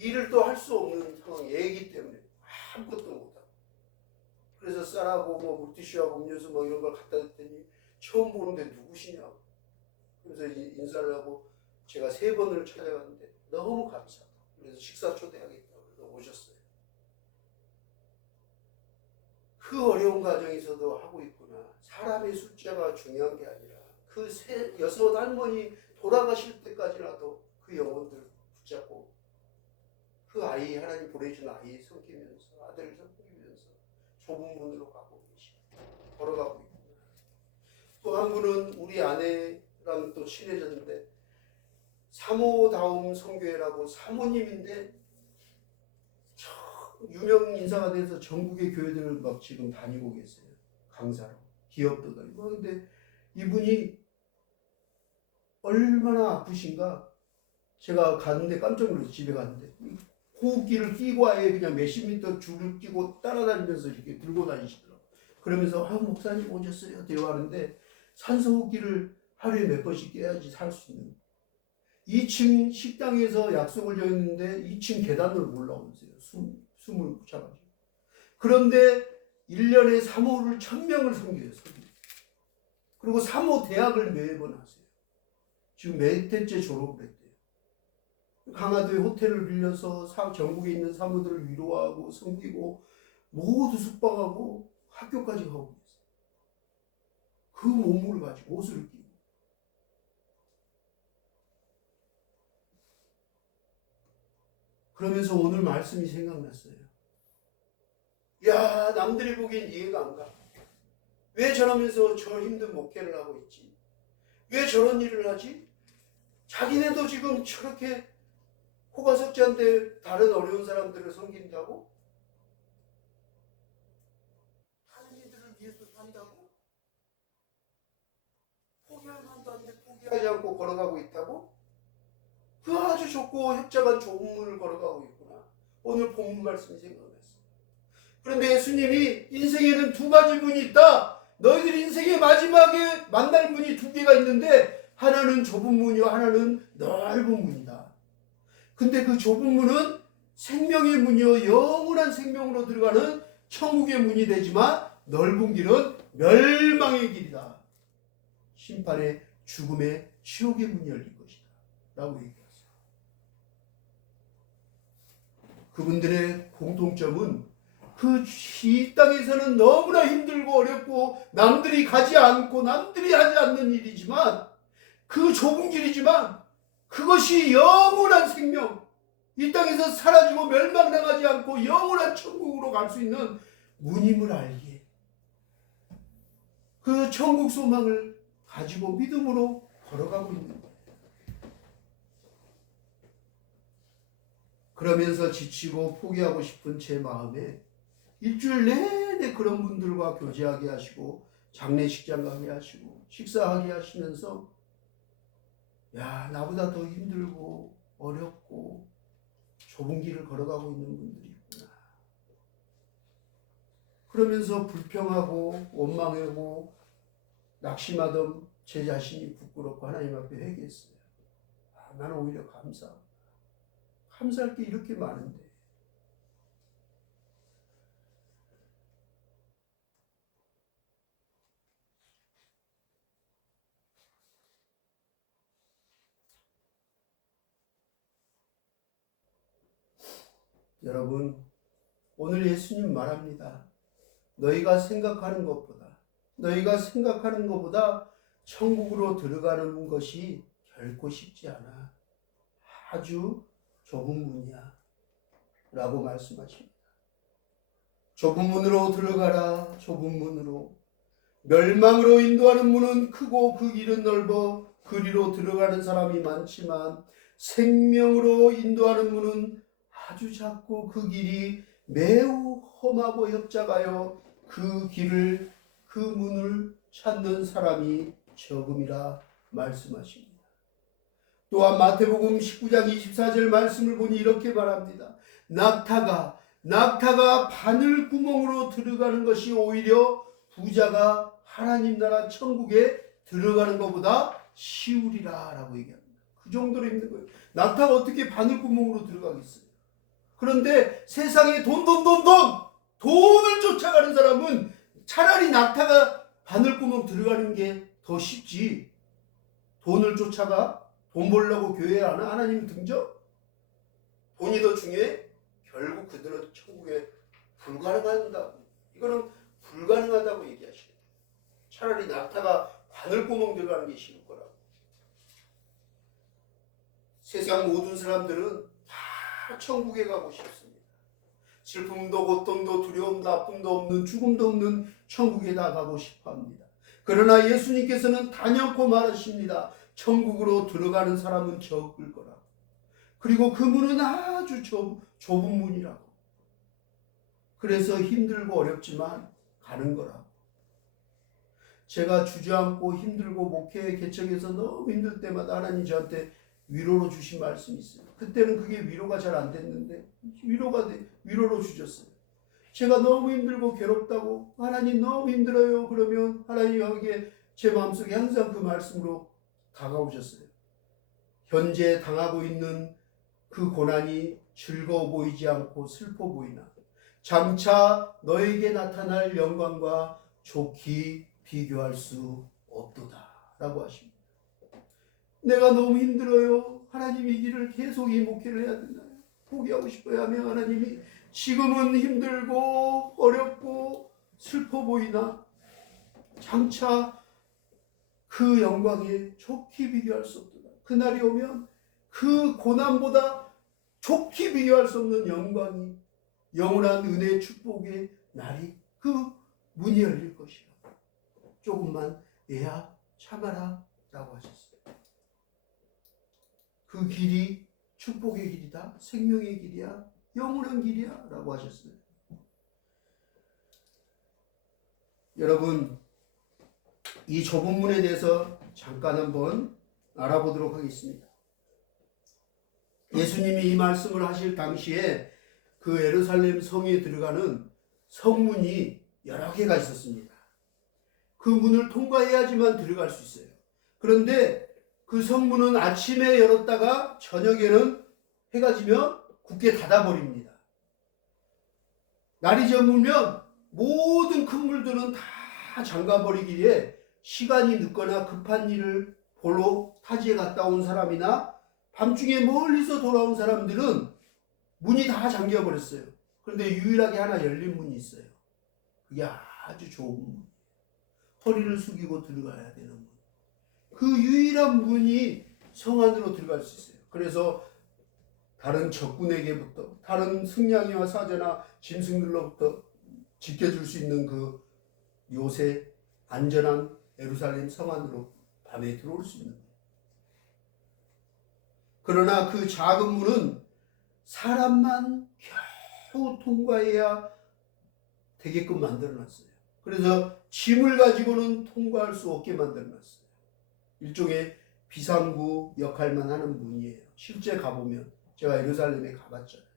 일을 또 할 수 없는 상황이 애기 때문에 아무것도 못하고. 그래서 쌀하고 뭐 물티슈하고 음료수 뭐 이런 걸 갖다 줬더니 처음 보는데 누구시냐고. 그래서 인사를 하고 제가 3번을 찾아갔는데 너무 감사하다. 그래서 식사 초대하겠다고 그래서 오셨어요. 그 어려운 과정에서도 하고 있구나. 사람의 숫자가 중요한 게 아니라 그 6 할머니 돌아가실 때까지라도 그 영혼들 붙잡고 그 아이 하나님 보내준 아이 섬기면서 아들을 섬기면서 좁은 문으로 가고 계시고 걸어가고 있구나. 또 한 분은 우리 아내랑 또 친해졌는데 사모다움 선교회라고 사모님인데 유명 인사가 돼서 전국의 교회들을 막 지금 다니고 계세요. 강사로. 기업도 다니고. 근데 이분이 얼마나 아프신가 제가 갔는데 깜짝 놀랐어요. 집에 갔는데 호흡기를 끼고 아예 그냥 몇십 미터 줄을 끼고 따라다니면서 이렇게 들고 다니시더라고요. 그러면서 목사님 오셨어요? 대화하는데 산소호흡기를 하루에 몇 번씩 깨야지 살 수 있는 2층 식당에서 약속을 잡았는데 2층 계단을 올라오세요. 숨을 붙여가지고. 그런데 1년에 사모를 1000명을 섬겨요. 그리고 사모 대학을 매번 하세요. 지금 몇 해째 졸업을 했대요. 강화도에 호텔을 빌려서 전국에 있는 사모들을 위로하고 섬기고 모두 숙박하고 학교까지 가고 있어요. 그 몸을 가지고 옷을 끼고. 그러면서 오늘 말씀이 생각났어요. 야, 남들이 보기엔 이해가 안 가. 왜 저러면서 저 힘든 목회를 하고 있지? 왜 저런 일을 하지? 자기네도 지금 저렇게 코가 석자인데 다른 어려운 사람들을 섬긴다고? 한다고? 포기할 만도 한데 포기하지 않고 걸어가고 있다고? 그 아주 좁고 협착한 좁은 문을 걸어가고 있구나. 오늘 본문 말씀이 생각났어요. 그런데 예수님이 인생에는 두 가지 문이 있다. 너희들 인생의 마지막에 만날 문이 두 개가 있는데 하나는 좁은 문이요 하나는 넓은 문이다. 근데 그 좁은 문은 생명의 문이요 영원한 생명으로 들어가는 천국의 문이 되지만 넓은 길은 멸망의 길이다. 심판의 죽음의 지옥의 문이 열릴 것이다 라고 얘기했어요. 그분들의 공통점은 그 이 땅에서는 너무나 힘들고 어렵고 남들이 가지 않고 남들이 하지 않는 일이지만 그 좁은 길이지만 그것이 영원한 생명, 이 땅에서 사라지고 멸망당하지 않고 영원한 천국으로 갈 수 있는 문임을 알기에 그 천국 소망을 가지고 믿음으로 걸어가고 있는 거예요. 그러면서 지치고 포기하고 싶은 제 마음에 일주일 내내 그런 분들과 교제하게 하시고 장례식장 가게 하시고 식사하게 하시면서 야, 나보다 더 힘들고 어렵고 좁은 길을 걸어가고 있는 분들이 있구나. 그러면서 불평하고 원망하고 낙심하던 제 자신이 부끄럽고 하나님 앞에 회개했어요. 아, 나는 오히려 감사할 게 이렇게 많은데. 여러분, 오늘 예수님 말합니다. 너희가 생각하는 것보다 천국으로 들어가는 것이 결코 쉽지 않아. 아주 좁은 문이야 라고 말씀하십니다. 좁은 문으로 들어가라. 좁은 문으로. 멸망으로 인도하는 문은 크고 그 길은 넓어 그리로 들어가는 사람이 많지만 생명으로 인도하는 문은 아주 작고 그 길이 매우 험하고 협착하여 그 문을 찾는 사람이 적음이라 말씀하십니다. 또한 마태복음 19장 24절 말씀을 보니 이렇게 말합니다. 낙타가 바늘 구멍으로 들어가는 것이 오히려 부자가 하나님 나라 천국에 들어가는 것보다 쉬우리라 라고 얘기합니다. 그 정도로 힘든 거예요. 낙타가 어떻게 바늘 구멍으로 들어가겠어요? 그런데 세상에 돈을 쫓아가는 사람은 차라리 낙타가 바늘구멍 들어가는 게 더 쉽지. 돈을 쫓아가? 돈 벌려고 교회 하나? 하나님 등져? 돈이 더 중요해? 결국 그들은 천국에 불가능하다고. 이거는 불가능하다고 얘기하시는 거예요. 차라리 낙타가 바늘구멍 들어가는 게 쉬울 거라고. 세상 모든 사람들은 다 천국에 가고 싶습니다. 슬픔도 고통도 두려움도 아픔도 없는 죽음도 없는 천국에 나가고 싶어합니다. 그러나 예수님께서는 단연코 말하십니다. 천국으로 들어가는 사람은 적을 거라고. 그리고 그 문은 아주 좁은 문이라고. 그래서 힘들고 어렵지만 가는 거라고. 제가 주저앉고 힘들고 목회 개척에서 너무 힘들 때마다 하나님 저한테 위로로 주신 말씀이 있어요. 그때는 그게 위로가 잘 안 됐는데 위로로 주셨어요. 제가 너무 힘들고 괴롭다고 하나님 너무 힘들어요. 그러면 하나님에게 제 마음속에 항상 그 말씀으로 다가오셨어요. 현재 당하고 있는 그 고난이 즐거워 보이지 않고 슬퍼 보이나 장차 너에게 나타날 영광과 좋게 비교할 수 없도다 라고 하십니다. 내가 너무 힘들어요. 하나님 이 길을 계속 이 목회를 해야 되나요? 포기하고 싶어야 하며 하나님이 지금은 힘들고 어렵고 슬퍼 보이나 장차 그 영광에 좋게 비교할 수 없도다. 그날이 오면 그 고난보다 좋게 비교할 수 없는 영광이 영원한 은혜의 축복의 날이 그 문이 열릴 것이라. 조금만 애야 참아라 라고 하셨어요. 그 길이 축복의 길이다. 생명의 길이야. 영원한 길이야 라고 하셨어요. 여러분, 이 좁은 문에 대해서 잠깐 한번 알아보도록 하겠습니다. 예수님이 이 말씀을 하실 당시에 그 예루살렘 성에 들어가는 성문이 여러 개가 있었습니다. 그 문을 통과해야지만 들어갈 수 있어요. 그런데 그 성문은 아침에 열었다가 저녁에는 해가 지면 굳게 닫아버립니다. 날이 저물면 모든 큰 물들은 다 잠가버리기에 시간이 늦거나 급한 일을 보러 타지에 갔다 온 사람이나 밤중에 멀리서 돌아온 사람들은 문이 다 잠겨버렸어요. 그런데 유일하게 하나 열린 문이 있어요. 그게 아주 좋은 문. 허리를 숙이고 들어가야 되는 문. 그 유일한 문이 성 안으로 들어갈 수 있어요. 그래서 다른 적군에게부터, 다른 승냥이와 사자나 짐승들로부터 지켜줄 수 있는 그 요새 안전한 예루살렘 성 안으로 밤에 들어올 수 있는 거예요. 그러나 그 작은 문은 사람만 겨우 통과해야 되게끔 만들어놨어요. 그래서 짐을 가지고는 통과할 수 없게 만들어놨어요. 일종의 비상구 역할만 하는 문이에요. 실제 가보면, 제가 예루살렘에 가봤잖아요.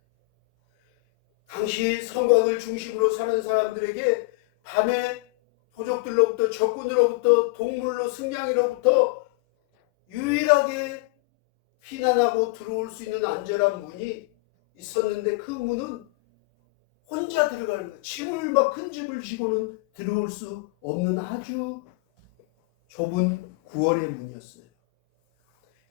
당시 성곽을 중심으로 사는 사람들에게 밤에 도적들로부터, 적군으로부터, 동물로, 승냥이로부터 유일하게 피난하고 들어올 수 있는 안전한 문이 있었는데, 그 문은 혼자 들어가는 거예요. 짐을 막 큰 짐을 지고는 들어올 수 없는 아주 좁은 구원의 문이었어요.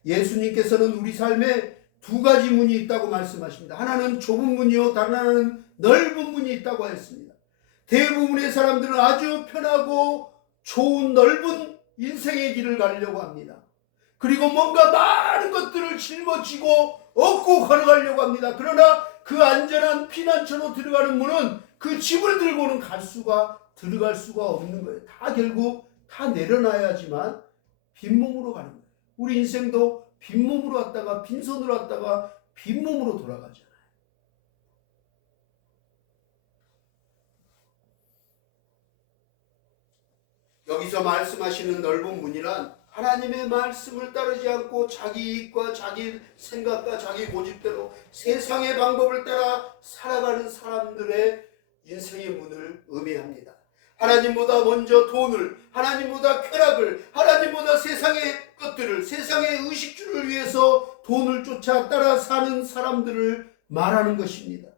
예수님께서는 우리 삶에 두 가지 문이 있다고 말씀하십니다. 하나는 좁은 문이요, 다른 하나는 넓은 문이 있다고 했습니다. 대부분의 사람들은 아주 편하고 좋은 넓은 인생의 길을 가려고 합니다. 그리고 뭔가 많은 것들을 짊어지고 얻고 걸어가려고 합니다. 그러나 그 안전한 피난처로 들어가는 문은 그 짐을 들고는 들어갈 수가 없는 거예요. 다 결국 다 내려놔야지만 빈몸으로 가는 거예요. 우리 인생도 빈몸으로 왔다가 빈손으로 왔다가 빈몸으로 돌아가잖아요. 여기서 말씀하시는 넓은 문이란 하나님의 말씀을 따르지 않고 자기 이익과 자기 생각과 자기 고집대로 세상의 방법을 따라 살아가는 사람들의 인생의 문을 의미합니다. 하나님보다 먼저 돈을, 하나님보다 쾌락을, 하나님보다 세상의 것들을, 세상의 의식주를 위해서 돈을 쫓아 따라 사는 사람들을 말하는 것입니다.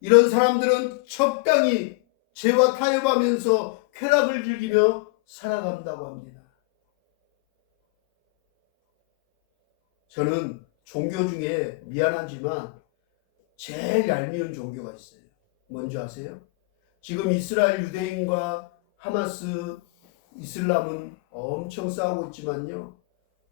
이런 사람들은 적당히 죄와 타협하면서 쾌락을 즐기며 살아간다고 합니다. 저는 종교 중에 미안하지만 제일 얄미운 종교가 있어요. 뭔지 아세요? 지금 이스라엘 유대인과 하마스 이슬람은 엄청 싸우고 있지만요,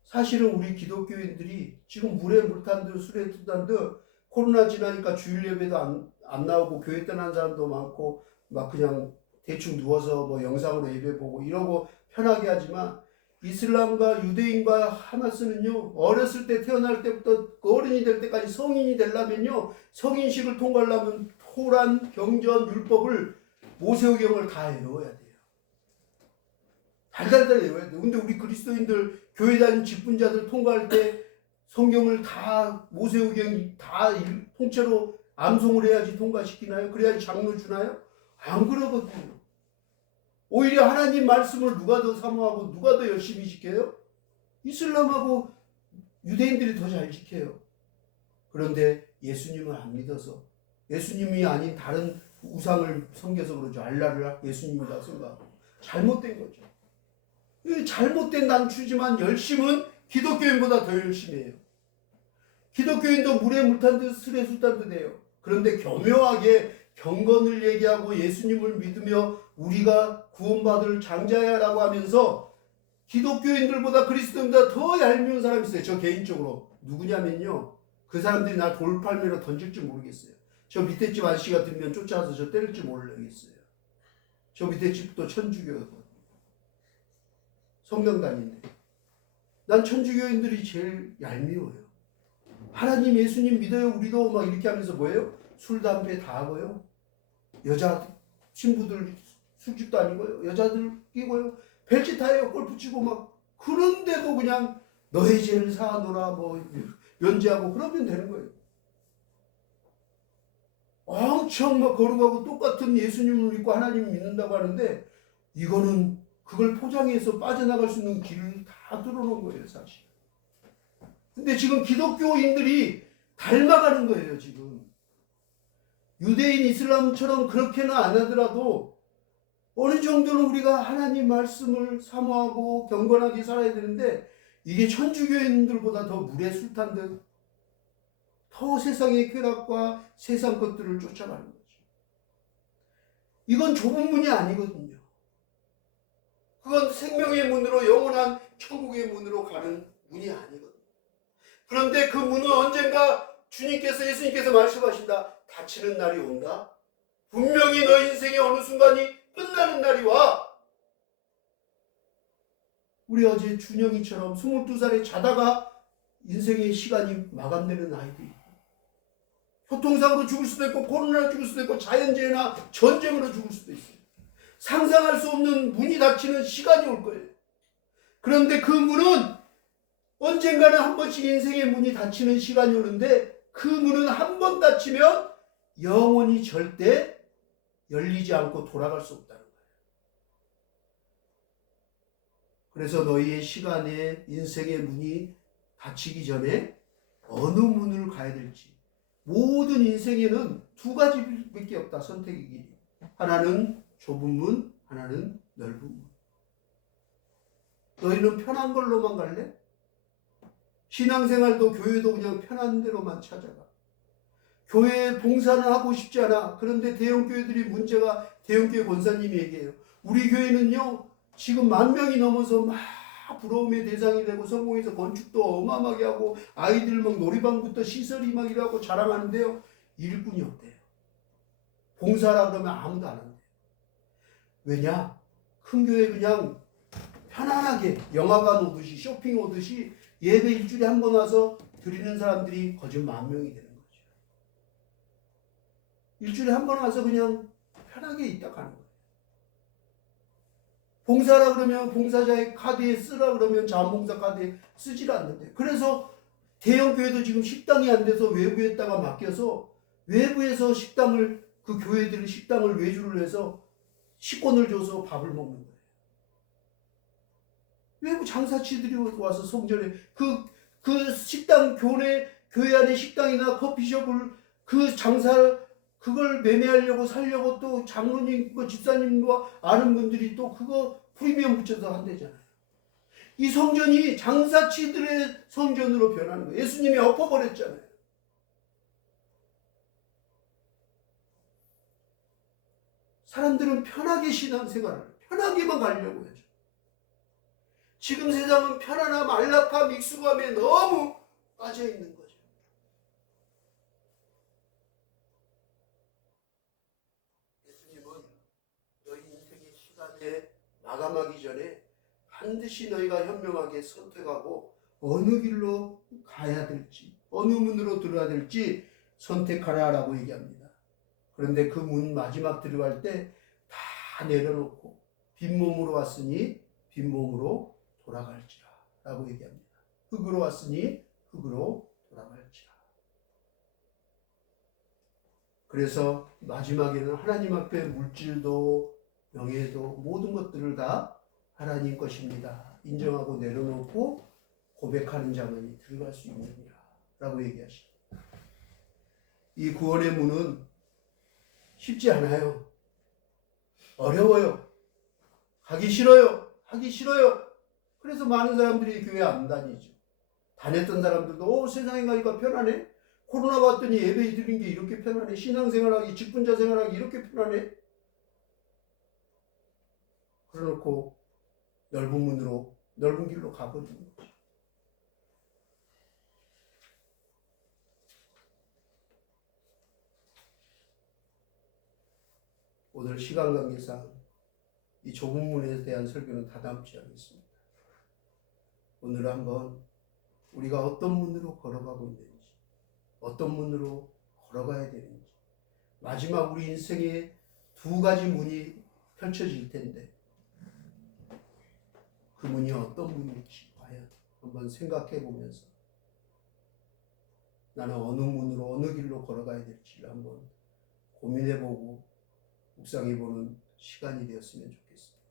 사실은 우리 기독교인들이 지금 물에 물 탄 듯 술에 뜯은 듯 코로나 지나니까 주일 예배도 안 나오고 교회 떠난 사람도 많고 막 그냥 대충 누워서 뭐 영상으로 예배 보고 이러고 편하게 하지만, 이슬람과 유대인과 하마스는요, 어렸을 때 태어날 때부터 어른이 될 때까지 성인이 되려면요, 성인식을 통과하려면 토란, 경전, 율법을, 모세오경을 다 외워야 돼요. 달달달 외워야 돼요. 근데 우리 그리스도인들 교회 다니는 직분자들 통과할 때 성경을 다, 모세오경 다 통째로 암송을 해야지 통과시키나요? 그래야지 장로 주나요? 안 그러거든요. 오히려 하나님 말씀을 누가 더 사모하고 누가 더 열심히 지켜요? 이슬람하고 유대인들이 더 잘 지켜요. 그런데 예수님을 안 믿어서, 예수님이 아닌 다른 우상을 섬겨서 그러죠. 알라를 예수님이라고 생각하고. 잘못된 거죠. 잘못된 난추지만 열심은 기독교인보다 더 열심히 해요. 기독교인도 물에 물 탄 듯 술에 술 탄 듯 해요. 그런데 교묘하게 경건을 얘기하고 예수님을 믿으며 우리가 구원받을 장자야라고 하면서 기독교인들보다 그리스도인보다 더 얄미운 사람이 있어요. 저 개인적으로. 누구냐면요, 그 사람들이 나 돌팔매로 던질지 모르겠어요. 저 밑에 집 아저씨가 들면 쫓아와서 저 때릴지 모르겠어요. 저 밑에 집도 천주교거든요. 성경단인데. 난 천주교인들이 제일 얄미워요. 하나님 예수님 믿어요 우리도 막 이렇게 하면서 뭐예요? 술 담배 다 하고요, 여자 신부들 술집도 아니고요. 여자들 끼고요. 벨트 타요. 골프 치고 막. 그런데도 그냥 너의 죄를 사하노라 뭐 면제하고 그러면 되는 거예요. 엄청 막 거룩하고 똑같은 예수님을 믿고 하나님을 믿는다고 하는데 이거는 그걸 포장해서 빠져나갈 수 있는 길을 다 뚫어놓은 거예요, 사실. 근데 지금 기독교인들이 닮아가는 거예요, 지금. 유대인, 이슬람처럼 그렇게는 안 하더라도 어느 정도는 우리가 하나님 말씀을 사모하고 경건하게 살아야 되는데 이게 천주교인들보다 더 물에 술 탄 듯 더 세상의 쾌락과 세상 것들을 쫓아가는 거죠. 이건 좁은 문이 아니거든요. 그건 생명의 문으로 영원한 천국의 문으로 가는 문이 아니거든요. 그런데 그 문은 언젠가 예수님께서 말씀하신다. 닫히는 날이 온다. 분명히 너 인생의 어느 순간이 끝나는 날이 와. 우리 어제 준영이처럼 22살에 자다가 인생의 시간이 마감되는 아이도 있고 교통사고로 죽을 수도 있고 코로나로 죽을 수도 있고 자연재해나 전쟁으로 죽을 수도 있어요. 상상할 수 없는 문이 닫히는 시간이 올 거예요. 그런데 그 문은 언젠가는 한 번씩 인생의 문이 닫히는 시간이 오는데 그 문은 한 번 닫히면 영원히 절대 열리지 않고 돌아갈 수 없다는 거예요. 그래서 너희의 시간에 인생의 문이 닫히기 전에 어느 문을 가야 될지 모든 인생에는 두 가지밖에 없다. 선택의 길이. 하나는 좁은 문, 하나는 넓은 문. 너희는 편한 걸로만 갈래? 신앙생활도 교회도 그냥 편한 대로만 찾아가. 교회 봉사는 하고 싶지 않아. 그런데 대형교회들이 문제가 대형교회 권사님이 얘기해요. 우리 교회는요 지금 10,000명이 넘어서 막 부러움의 대상이 되고 성공해서 건축도 어마어마하게 하고 아이들 막 놀이방부터 시설이 막 이라고 자랑하는데요 일꾼이 없대요. 봉사라 그러면 아무도 안 한대요. 왜냐? 큰 교회 그냥 편안하게 영화관 오듯이 쇼핑 오듯이 예배 일주일에 한 번 와서 드리는 사람들이 거짓 10,000명이 되는 거죠. 일주일에 한 번 와서 그냥 편하게 있다 가는 거예요. 봉사라 그러면 봉사자의 카드에 쓰라 그러면 자원봉사 카드에 쓰질 않는데 그래서 대형교회도 지금 식당이 안 돼서 외부에다가 맡겨서 외부에서 식당을 그 교회들 식당을 외주를 해서 식권을 줘서 밥을 먹는 거예요. 외부 장사치들이 와서 성전에 그 식당 교회 안에 식당이나 커피숍을 그 장사를 그걸 매매하려고 살려고 또 장로님, 집사님과 아는 분들이 또 그거 프리미엄 붙여서 한대잖아요. 이 성전이 장사치들의 성전으로 변하는 거예요. 예수님이 엎어버렸잖아요. 사람들은 편하게 신앙생활을 편하게만 가려고 하죠. 지금 세상은 편안함, 안락함, 익숙함에 너무 빠져있는 거죠. 예수님은 너희 인생의 시간에 마감하기 전에 반드시 너희가 현명하게 선택하고 어느 길로 가야 될지 어느 문으로 들어야 될지 선택하라라고 얘기합니다. 그런데 그 문 마지막 들어갈 때 다 내려놓고 빈몸으로 왔으니 빈몸으로 돌아갈지라 라고 얘기합니다. 흙으로 왔으니 흙으로 돌아갈지라. 그래서 마지막에는 하나님 앞에 물질도 명예도 모든 것들을 다 하나님 것입니다. 인정하고 내려놓고 고백하는 자만이 들어갈 수 있느니라 라고 얘기하십니다. 이 구원의 문은 쉽지 않아요. 어려워요. 가기 싫어요. 하기 싫어요. 그래서 많은 사람들이 교회 안 다니죠. 다녔던 사람들도 세상에 가니까 편하네. 코로나 왔더니 예배 드린 게 이렇게 편하네. 신앙생활하기, 직분자 생활하기 이렇게 편하네. 그래놓고 넓은 길로 가버리는 거죠. 오늘 시간 관계상 이 좁은 문에 대한 설교는 다 담지 않겠습니다. 오늘 한번 우리가 어떤 문으로 걸어가고 있는지, 어떤 문으로 걸어가야 되는지, 마지막 우리 인생에 두 가지 문이 펼쳐질 텐데 그 문이 어떤 문일지 과연 한번 생각해 보면서 나는 어느 문으로 어느 길로 걸어가야 될지를 한번 고민해 보고 묵상해 보는 시간이 되었으면 좋겠습니다.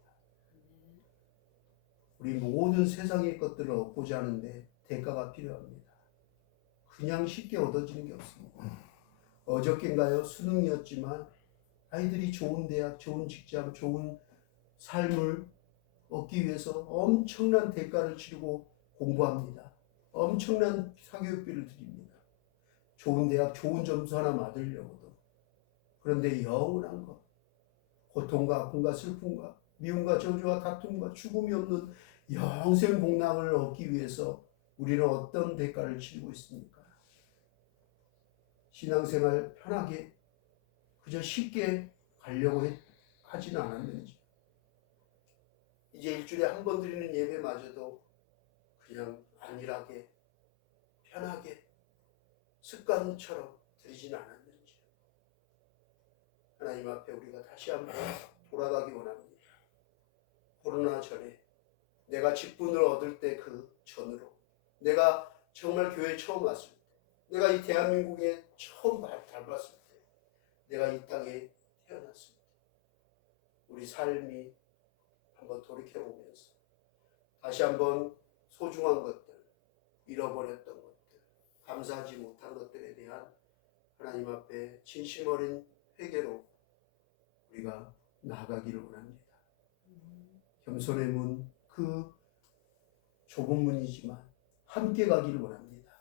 우리 모든 세상의 것들을 얻고자 하는데 대가가 필요합니다. 그냥 쉽게 얻어지는 게 없습니다. 어저께인가요? 수능이었지만 아이들이 좋은 대학, 좋은 직장, 좋은 삶을 얻기 위해서 엄청난 대가를 치르고 공부합니다. 엄청난 사교육비를 드립니다. 좋은 대학, 좋은 점수 하나 받으려고도. 그런데 영원한 것, 고통과 아픔과 슬픔과 미움과 저주와 다툼과 죽음이 없는 영생 복락을 얻기 위해서 우리는 어떤 대가를 치르고 있습니까? 신앙생활 편하게 그저 쉽게 가려고 하지는 않았는지, 이제 일주일에 한 번 드리는 예배마저도 그냥 안일하게 편하게 습관처럼 드리지는 않았는지, 하나님 앞에 우리가 다시 한번 돌아가기 원합니다. 코로나 전에 내가 직분을 얻을 때 그 전으로, 내가 정말 교회에 처음 왔을 때, 내가 이 대한민국에 처음 밟았을 때, 내가 이 땅에 태어났을 때 우리 삶이 한번 돌이켜보면서 다시 한번 소중한 것들, 잃어버렸던 것들, 감사하지 못한 것들에 대한 하나님 앞에 진심 어린 회개로 우리가 나아가기를 원합니다. 겸손의 문, 그 좁은 문이지만 함께 가기를 원합니다.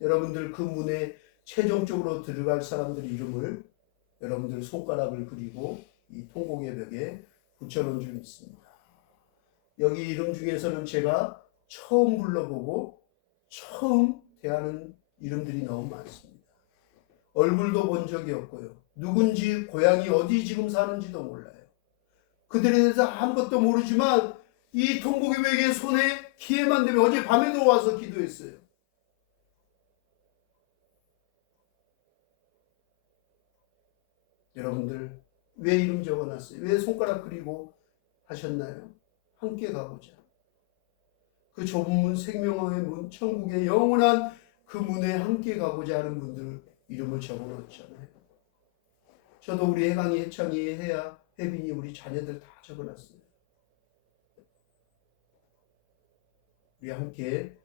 여러분들 그 문에 최종적으로 들어갈 사람들 이름을 여러분들 손가락을 그리고 이 통곡의 벽에 붙여놓은 줄 믿습니다. 여기 이름 중에서는 제가 처음 불러보고 처음 대하는 이름들이 너무 많습니다. 얼굴도 본 적이 없고요. 누군지, 고향이 어디 지금 사는지도 몰라요. 그들에 대해서 아무것도 모르지만 이 통곡의 벽에 손에 기회만 되면 어제 밤에도 와서 기도했어요. 여러분들 왜 이름 적어놨어요? 왜 손가락 그리고 하셨나요? 함께 가보자. 그 좁은 문, 생명의 문, 천국의 영원한 그 문에 함께 가고자 하는 분들 이름을 적어놓잖아요. 저도 우리 해강이, 해창이, 해야, 혜빈이 우리 자녀들 다 적어놨어요. 우리 함께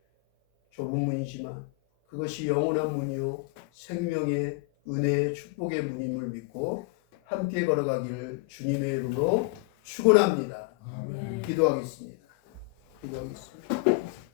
좁은 문이지만 그것이 영원한 문이요 생명의 은혜의 축복의 문임을 믿고 함께 걸어가기를 주님의 이름으로 축원합니다. 기도하겠습니다. 기도하겠습니다.